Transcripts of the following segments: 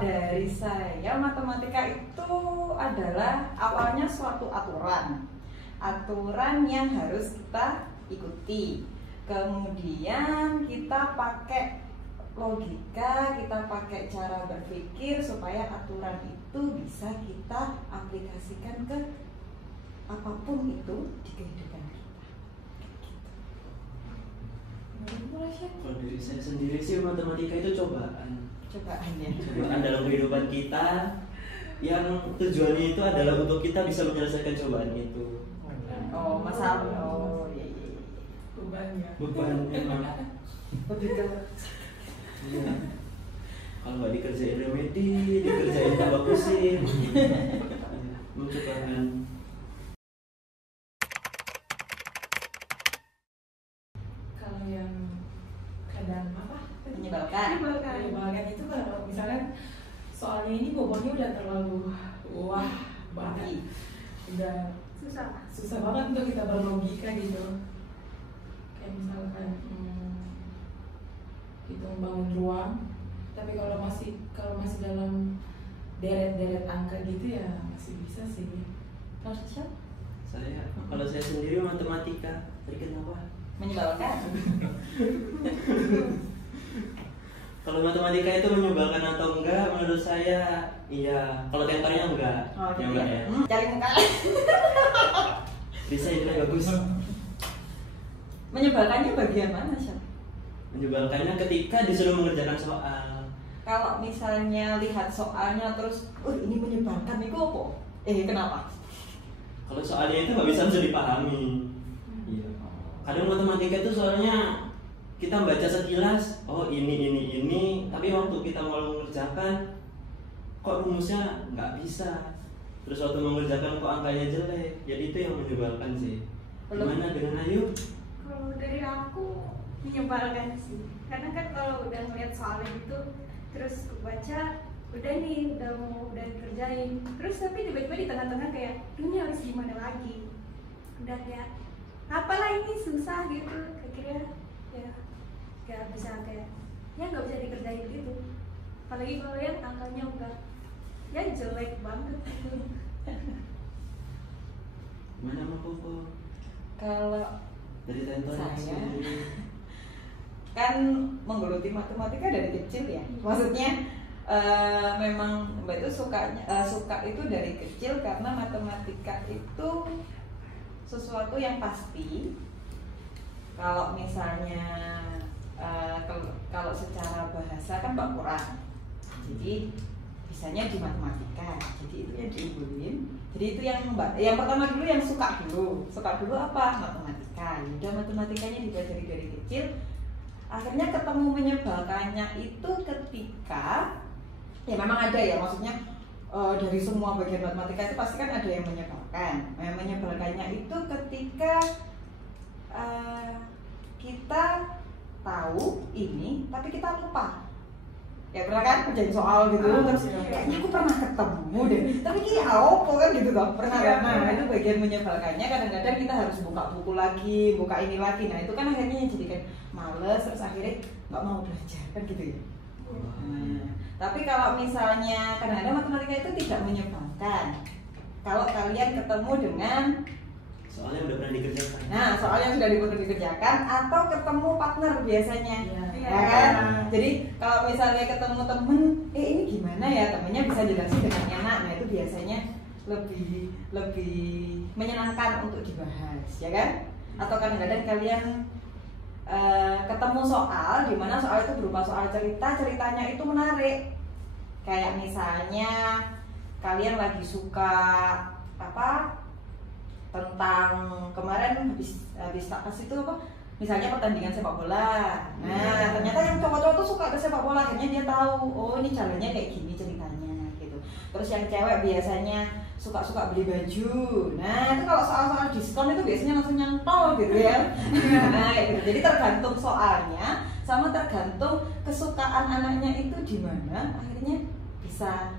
dari saya, matematika itu adalah awalnya suatu aturan yang harus kita ikuti. Kemudian kita pakai logika, kita pakai cara berpikir supaya aturan itu bisa kita aplikasikan ke apapun itu di kehidupan kita. Kalau dari saya sendiri sih, matematika itu cobaan Ya. Cobaan dalam kehidupan kita, yang tujuannya itu adalah untuk kita bisa menyelesaikan cobaan itu. Oh, masalah. Oh, iya. Beban memang. Iya. Kalau nggak dikerjain remedi, dikerjain tambah pusing. Mencobaan. Kalau yang kadang Menyebalkan itu kalau misalnya soalnya ini bobotnya udah terlalu banget, udah susah banget untuk kita berlogika gitu. Kayak misalkan kita membangun ruang, tapi kalau masih dalam deret angka gitu ya masih bisa sih. Kalau Kalau saya sendiri matematika, tadi kenapa? menyebalkan. Kalau matematika itu menyebalkan atau enggak, menurut saya iya. Kalau teorinya enggak. Oh, ya enggak ya. Cari muka. Bisa itu bagus. Menyebalkannya bagian mana, Syah? Menyebalkannya ketika disuruh mengerjakan soal. Kalau misalnya lihat soalnya terus, ini menyebalkan itu apa? Kenapa? Kalau soalnya itu nggak bisa dipahami. Iya. Kadang matematika itu soalnya kita baca sekilas, oh ini, tapi waktu kita mau mengerjakan, kok rumusnya nggak bisa. Terus waktu mengerjakan kok angkanya jelek. Jadi itu yang menyebalkan sih. Gimana dengan Ayu? Kalau dari aku menyebalkan sih, karena kan kalau udah ngeliat soalnya gitu, terus baca, udah kerjain, terus tapi tiba-tiba di tengah-tengah kayak, dunia harus gimana lagi? Udah kayak, apalah ini susah gitu, akhirnya ya nggak bisa dikerjain gitu. Apalagi kalau yang angkanya udah ya jelek banget gitu. Gimana Mbak Koko? Kalau Dari tontonan saya sendiri. kan menggeluti matematika dari kecil ya. Maksudnya memang Mbak itu suka itu dari kecil karena matematika itu sesuatu yang pasti. Kalau misalnya kalau secara bahasa kan bak Quran, jadi bisanya di matematika, jadi itu yang diunggulin. Jadi itu yang pertama dulu yang suka dulu apa? Matematika. Udah matematikanya dipelajari dari kecil. Akhirnya ketemu menyebalkannya itu ketika ya memang ada ya, maksudnya dari semua bagian matematika itu pasti kan ada yang menyebalkan. Yang menyebalkannya itu ketika kita tahu ini tapi kita lupa. Ya pernah kan kerjain soal gitu, terus kayaknya aku pernah ketemu deh, tapi kayak apa kan gitu kan, pernah kan? Nah itu bagian menyebalkannya, kadang-kadang kita harus buka buku lagi, buka ini lagi. Nah itu kan akhirnya jadi kan males, terus akhirnya nggak mau belajar kan gitu ya. Tapi kalau misalnya kadang-kadang matematika itu tidak menyebalkan, kalau kalian ketemu dengan Soalnya udah pernah dikerjakan. Nah, soal yang sudah dikerjakan atau ketemu partner biasanya, Iya. ya kan? Jadi kalau misalnya ketemu temen, ini gimana ya, temennya bisa jelasin dengan enak. Nah itu biasanya lebih menyenangkan untuk dibahas, ya kan? Atau kadang-kadang kalian ketemu soal, di mana soal itu berupa soal ceritanya itu menarik. Kayak misalnya kalian lagi suka tentang kemarin habis tak kasih itu apa, misalnya pertandingan sepak bola. Nah ternyata yang cowok-cowok tuh suka ke sepak bola, akhirnya dia tahu, oh ini jalannya kayak gini ceritanya gitu. Terus yang cewek biasanya suka beli baju. Nah itu kalau soal-soal diskon itu biasanya langsung nyantol gitu ya. Nah gitu. Jadi tergantung soalnya sama tergantung kesukaan anaknya itu di mana, akhirnya bisa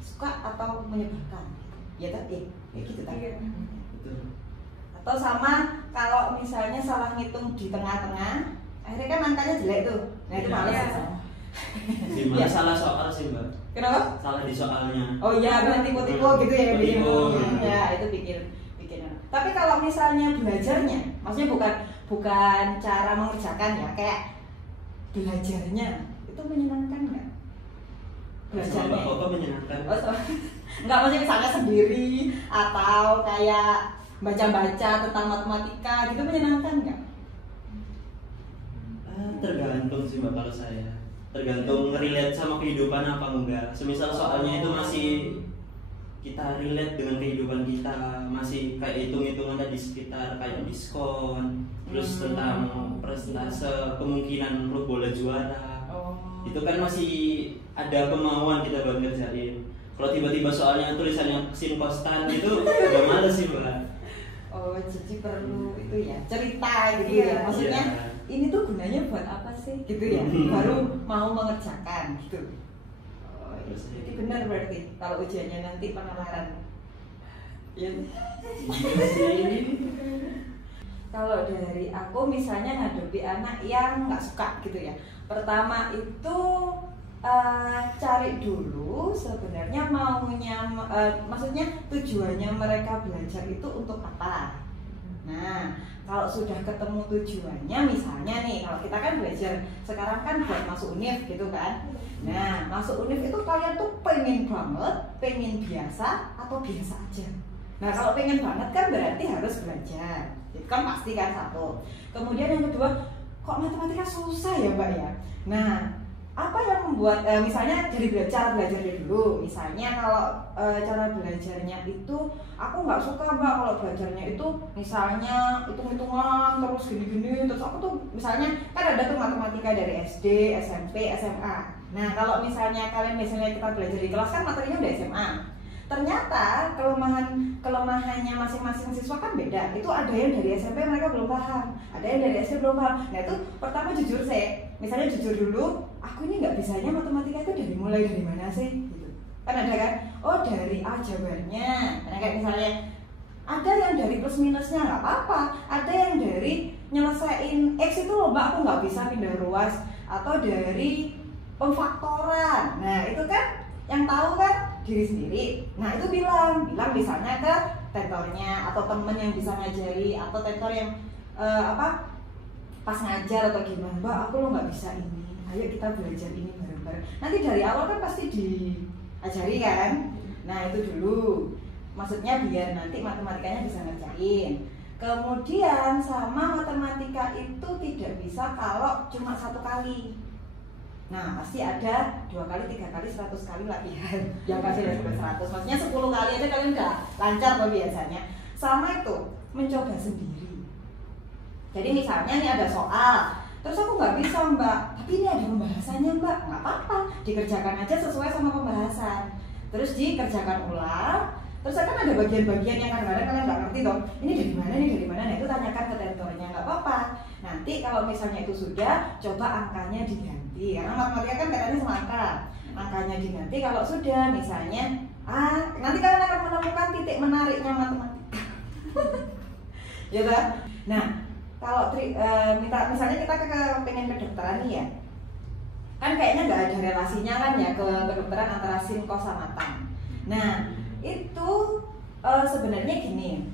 suka atau menyebalkan. Ya tadi kayak gitu tadi. Atau sama kalau misalnya salah ngitung di tengah-tengah, akhirnya kan angkanya jelek tuh. Nah itu males ya. Di mana salah soal sih Mbak? Kenapa? Salah di soalnya. Oh iya, benar tipe-tipe gitu ya yang bikin. Tipe-tipe. Ya, itu bikin. Tapi kalau misalnya belajarnya, maksudnya bukan cara mengerjakan ya, kayak belajarnya itu menyenangkan nggak? Sama Mbak Koko menyenangkan. Oh, nggak, maksudnya misalnya sendiri atau kayak baca-baca tentang matematika gitu menyenangkan nggak? Tergantung sih Mbak kalau saya. Tergantung relate sama kehidupan apa enggak. Semisal soalnya itu masih kita relate dengan kehidupan kita, masih kayak hitung-hitungan di sekitar kayak diskon, terus tentang persentase kemungkinan klub bola juara. Itu kan masih ada kemauan kita buat ngerjain. Kalau tiba-tiba soalnya tulisannya sin konstan itu udah males sih Mbak. Oh, jadi perlu itu ya, cerita gitu ya. Maksudnya ini tuh gunanya buat apa sih gitu ya? Baru mau mengerjakan gitu. Oh, jadi benar berarti kalau ujiannya nanti penalaran. Ya. Kalau dari aku misalnya ngadepi anak yang nggak suka gitu ya. Pertama itu cari dulu sebenarnya maunya, maksudnya tujuannya mereka belajar itu untuk apa. Nah, kalau sudah ketemu tujuannya, misalnya nih, kalau kita kan belajar sekarang kan buat masuk univ gitu kan. Nah, masuk univ itu kalian tuh pengen banget, pengen biasa atau biasa aja. Nah, kalau pengen banget kan berarti harus belajar. Itu kan pasti kan satu. Kemudian yang kedua, kok matematika susah ya Mbak ya? Nah, apa yang membuat misalnya dari belajar dulu, misalnya kalau cara belajarnya itu aku nggak suka Mbak kalau belajarnya itu misalnya hitung-hitungan terus gini-gini, terus aku tuh misalnya kan ada tuh matematika dari SD, SMP, SMA. Nah kalau misalnya kalian kita belajar di kelas kan materinya udah SMA. Ternyata kelemahannya masing-masing siswa kan beda. Itu ada yang dari SMP mereka belum paham, ada yang dari SD belum paham. Nah itu pertama jujur misalnya jujur dulu, aku ini nggak bisanya matematika itu mulai dari mana sih? Gitu. Kan ada kan? Oh dari aljabarnya. Nah kayak misalnya ada yang dari plus minusnya nggak apa-apa, ada yang dari nyelesain X itu loh Mbak aku nggak bisa pindah ruas, atau dari pemfaktoran. Nah itu kan yang tahu kan diri sendiri. Nah itu bilang misalnya ke tutornya atau temen yang bisa ngajari atau tutor yang pas ngajar atau gimana, Mbak aku lo nggak bisa ini, ayo kita belajar ini bareng-bareng. Nanti dari awal kan pasti diajari kan. Nah itu dulu, maksudnya biar nanti matematikanya bisa ngerjain. Kemudian sama matematika itu tidak bisa kalau cuma satu kali. Nah pasti ada 2 kali, 3 kali, 100 kali latihan. Yang pasti ada sampai 100, maksudnya 10 kali aja kalian udah lancar loh biasanya. Sama itu mencoba sendiri. Jadi misalnya nih ada soal, terus aku nggak bisa Mbak, tapi ini ada pembahasannya Mbak, nggak apa-apa, dikerjakan aja sesuai sama pembahasan. Terus dikerjakan ulang, terus kan ada bagian-bagian yang kadang-kadang kalian nggak ngerti dong, ini dari mana, nah itu tanyakan ke tutornya, nggak apa-apa. Nanti kalau misalnya itu sudah, coba angkanya diganti, karena matematika kan katanya sama angkanya diganti kalau sudah, misalnya, nanti kalian akan menemukan titik menariknya matematika. Ya kan? Nah, kalau misalnya kita pengen kedokteran nih ya, kan kayaknya nggak ada relasinya kan ya ke kedokteran antara sin, kos, sama tan. Nah itu sebenarnya gini,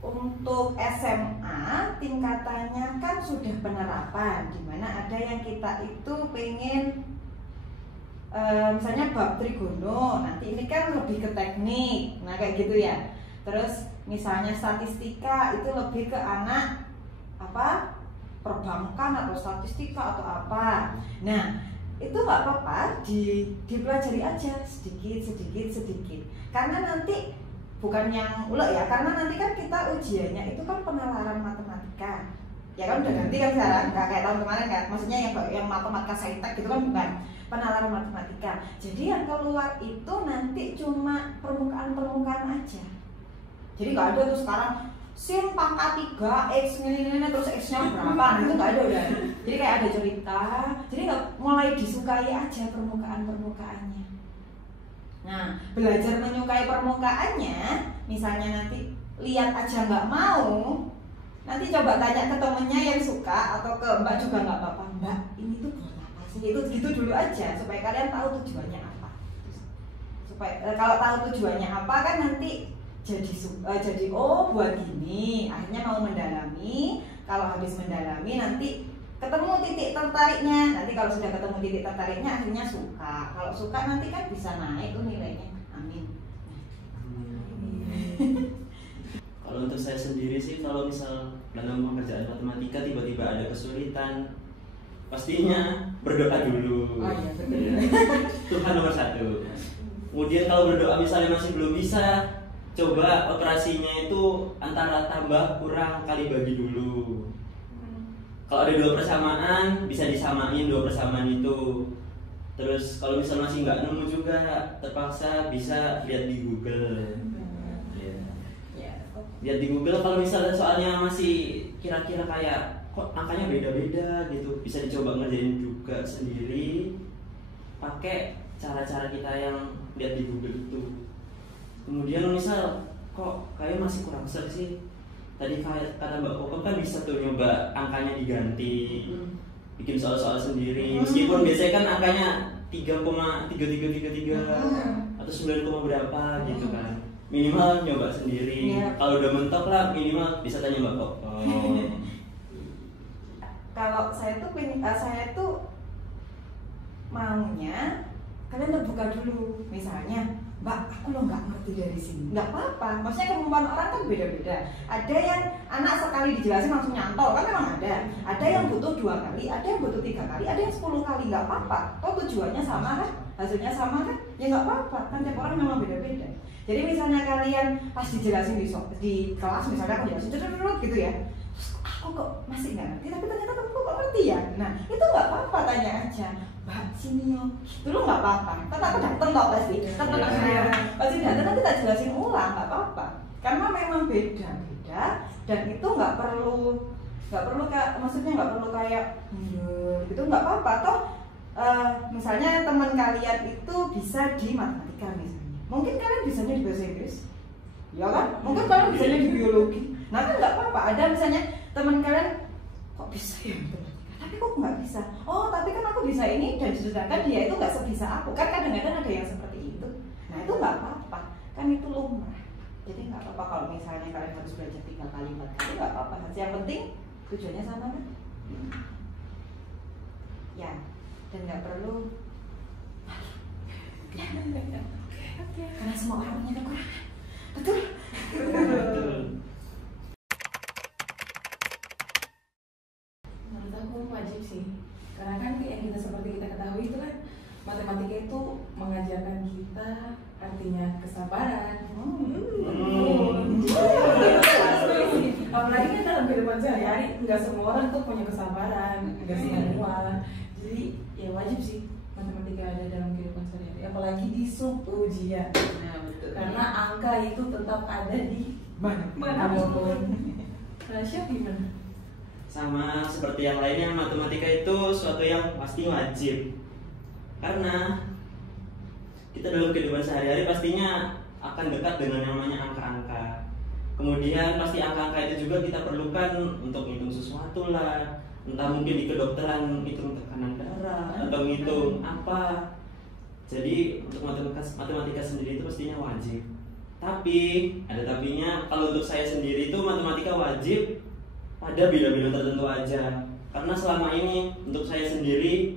untuk SMA tingkatannya kan sudah penerapan, dimana ada yang kita itu pengen misalnya bab trigono, nanti ini kan lebih ke teknik, nah kayak gitu ya. Terus misalnya statistika itu lebih ke anak perbankan atau statistika atau apa. Nah itu nggak apa-apa, dipelajari aja sedikit. Karena nanti bukan yang ulek ya, karena nanti kan kita ujiannya itu kan penalaran matematika. Ya kan udah ganti kan sekarang, nggak kayak tahun kemarin kan. Maksudnya yang matematika saintek gitu kan bukan penalaran matematika. Jadi yang keluar itu nanti cuma permukaan aja. Jadi nggak ada tuh sekarang sin pangkat 3 x ini terus x-nya berapa, nah itu nggak ada udah. Jadi kayak ada cerita, jadi nggak, mulai disukai aja permukaannya. Nah belajar menyukai permukaannya, misalnya nanti lihat aja nggak mau, nanti coba tanya ke temennya yang suka atau ke Mbak juga nggak apa-apa, Mbak ini tuh buat apa sih? Itu gitu dulu aja supaya kalian tahu tujuannya apa. Supaya kalau tahu tujuannya apa kan nanti jadi oh buat gini, akhirnya mau mendalami. Kalau habis mendalami nanti ketemu titik tertariknya. Nanti kalau sudah ketemu titik tertariknya akhirnya suka. Kalau suka nanti kan bisa naik tuh nilainya. Amin. Kalau untuk saya sendiri sih, kalau misal dalam pengerjaan matematika tiba-tiba ada kesulitan, pastinya berdoa dulu. Oh iya betul. Tuhan nomor satu. Kemudian kalau berdoa misalnya masih belum bisa, coba operasinya itu antara tambah kurang kali bagi dulu. Kalau ada 2 persamaan, bisa disamain 2 persamaan itu. Terus kalau misal masih nggak nemu juga, terpaksa bisa lihat di Google. Lihat di Google, kalau misalnya soalnya masih kira-kira kayak kok angkanya beda-beda gitu, bisa dicoba ngerjain juga sendiri pakai cara-cara kita yang lihat di Google itu. Kemudian misal kok kayak masih kurang serak sih, tadi kata Mbak Koko kan bisa tuh nyoba angkanya diganti, bikin soal-soal sendiri, meskipun biasanya kan angkanya 3,3333 atau 9, berapa gitu kan, minimal nyoba sendiri. Kalau udah mentok lah minimal bisa tanya Mbak Koko. Kalau saya tuh maunya kalian terbuka dulu. Misalnya, Mbak, aku lo nggak ngerti dari sini, nggak apa-apa. Maksudnya kemampuan orang kan beda-beda. Ada yang anak sekali dijelasin langsung nyantol, kan memang ada. Ada yang butuh 2 kali, ada yang butuh 3 kali, ada yang 10 kali, nggak apa-apa. Toh tujuannya sama kan, hasilnya sama kan, ya nggak apa-apa. Kan tiap orang memang beda-beda. Jadi misalnya kalian pas dijelasin di kelas, misalnya aku jelasin gitu ya, aku kok masih nggak ngerti, tapi ternyata kamu kok ngerti ya. Nah itu nggak apa-apa, tanya aja, Mbak sini yo, dulu nggak apa-apa. Kan aku dateng kok pasti, pasti dateng nanti tak jelasin ulang, nggak apa-apa. Karena memang beda-beda dan itu nggak perlu kayak, maksudnya nggak perlu kayak gitu, nggak apa-apa. Toh misalnya teman kalian itu bisa di matematika misalnya, mungkin kalian bisanya di bahasa Inggris, ya kan? Mungkin kalian bisanya di biologi. Nah kan nggak apa-apa. Ada misalnya teman kalian kok bisa ya matematika, tapi kok nggak bisa. Oh tapi kan aku bisa ini, dan sedangkan dia itu nggak sebisa aku. Kan kadang-kadang ada yang seperti itu. Nah itu nggak apa-apa, kan itu lumrah. Jadi nggak apa-apa kalau misalnya kalian harus belajar 3 kali 4 kali, nggak apa-apa. Yang penting tujuannya sama kan? Ya, dan nggak perlu. Karena semua orang punya kekurangan. Betul. Menurut aku wajib sih, karena kan yang kita seperti kita ketahui itu kan matematika itu mengajarkan kita artinya kesabaran. Apalagi kan dalam kehidupan sehari-hari nggak semua orang tuh punya kesabaran, nggak semua. Jadi ya wajib sih matematika ada dalam kehidupan sehari-hari, apalagi di ujian. Nah, betul. Karena angka itu tetap ada di manapun. Syaf gimana? Sama seperti yang lainnya, matematika itu suatu yang pasti wajib. Karena kita dalam kehidupan sehari-hari pastinya akan dekat dengan yang namanya angka-angka. Kemudian pasti angka-angka itu juga kita perlukan untuk menghitung sesuatu lah. Entah mungkin di kedokteran hitung tekanan darah atau ngitung apa. Jadi untuk matematika sendiri itu pastinya wajib. Tapi ada tapinya, kalau untuk saya sendiri itu matematika wajib pada bidang-bidang tertentu aja. Karena selama ini untuk saya sendiri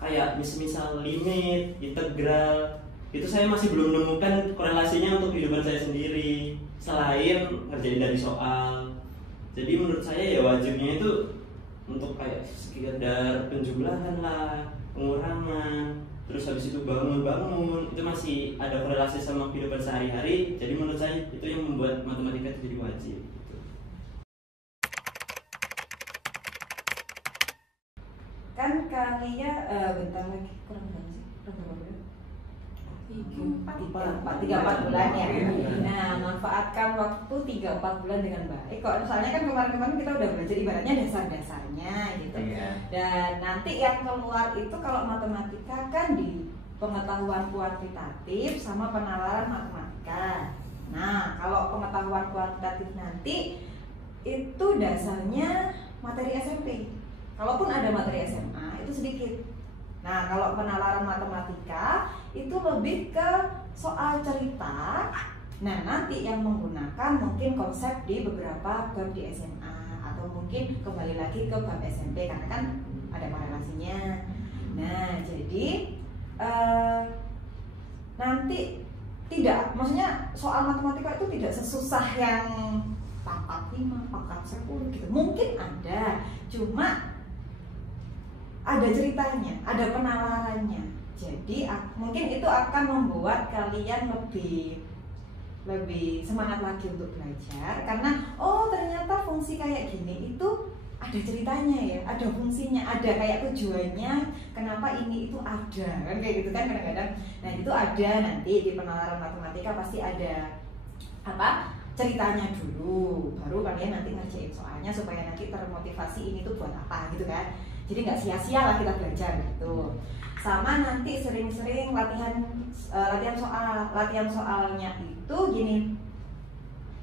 kayak misal limit, integral, itu saya masih belum menemukan korelasinya untuk kehidupan saya sendiri selain ngerjain dari soal. Jadi menurut saya ya wajibnya itu untuk kayak sekedar penjumlahan lah, pengurangan, terus habis itu bangun-bangun, itu masih ada korelasi sama kehidupan sehari-hari. Jadi menurut saya itu yang membuat matematika itu jadi wajib. Kan kalian bentar lagi kurang berapa sih? Kurang berapa bulan? 3-4 bulan ya. Nah, manfaatkan waktu 3-4 bulan dengan baik. Kalau misalnya kan kemarin-kemarin kita udah belajar ibaratnya dasar-dasarnya gitu. Dan nanti yang keluar itu kalau matematika kan di pengetahuan kuantitatif sama penalaran matematika. Nah, kalau pengetahuan kuantitatif nanti itu dasarnya materi SMP. Kalaupun ada materi SMA itu sedikit. Nah, kalau penalaran matematika itu lebih ke soal cerita. Nah, nanti yang menggunakan mungkin konsep di beberapa bab di SMA atau mungkin kembali lagi ke bab SMP karena kan ada korelasinya. Nah, jadi nanti tidak, maksudnya soal matematika itu tidak sesusah yang pangkat 5, pangkat 10 gitu. Mungkin ada, cuma ada ceritanya, ada penalarannya. Jadi mungkin itu akan membuat kalian lebih semangat lagi untuk belajar karena oh ternyata fungsi kayak gini itu ada ceritanya ya, ada fungsinya, ada kayak tujuannya, kenapa ini itu ada kan kayak gitu kan kadang-kadang. Nah itu ada nanti di penalaran matematika pasti ada apa ceritanya dulu, baru kalian nanti ngerjain soalnya supaya nanti termotivasi ini tuh buat apa gitu kan. Jadi nggak sia-sia lah kita belajar gitu. Sama nanti sering-sering latihan soalnya itu gini.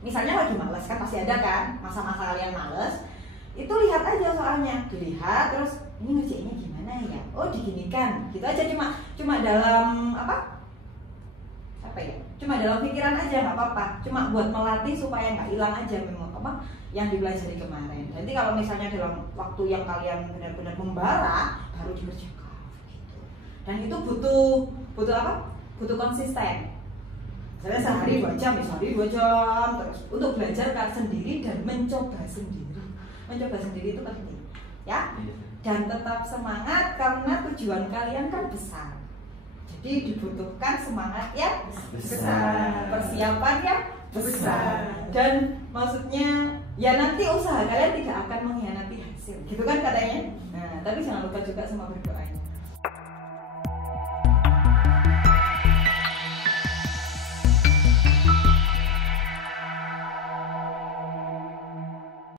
Misalnya lagi males kan pasti ada kan masa-masa kalian males. Itu lihat aja soalnya, dilihat terus ini ngerjainnya gimana ya? Oh diginikan, gitu aja cuma dalam apa ya? Cuma dalam pikiran aja nggak apa-apa. Cuma buat melatih supaya nggak hilang aja memang apa yang dipelajari kemarin. Nanti kalau misalnya dalam waktu yang kalian benar-benar membara baru dikerjakan gitu. Dan itu butuh apa? Butuh konsisten. Misalnya sehari 2 jam, sehari 2 jam terus untuk belajar sendiri dan mencoba sendiri. Mencoba sendiri itu penting, ya. Dan tetap semangat karena tujuan kalian kan besar. Jadi dibutuhkan semangat yang besar, persiapan yang besar, dan maksudnya ya nanti usaha kalian tidak akan mengkhianati hasil, gitu kan katanya. Nah, tapi jangan lupa juga sama berdoanya.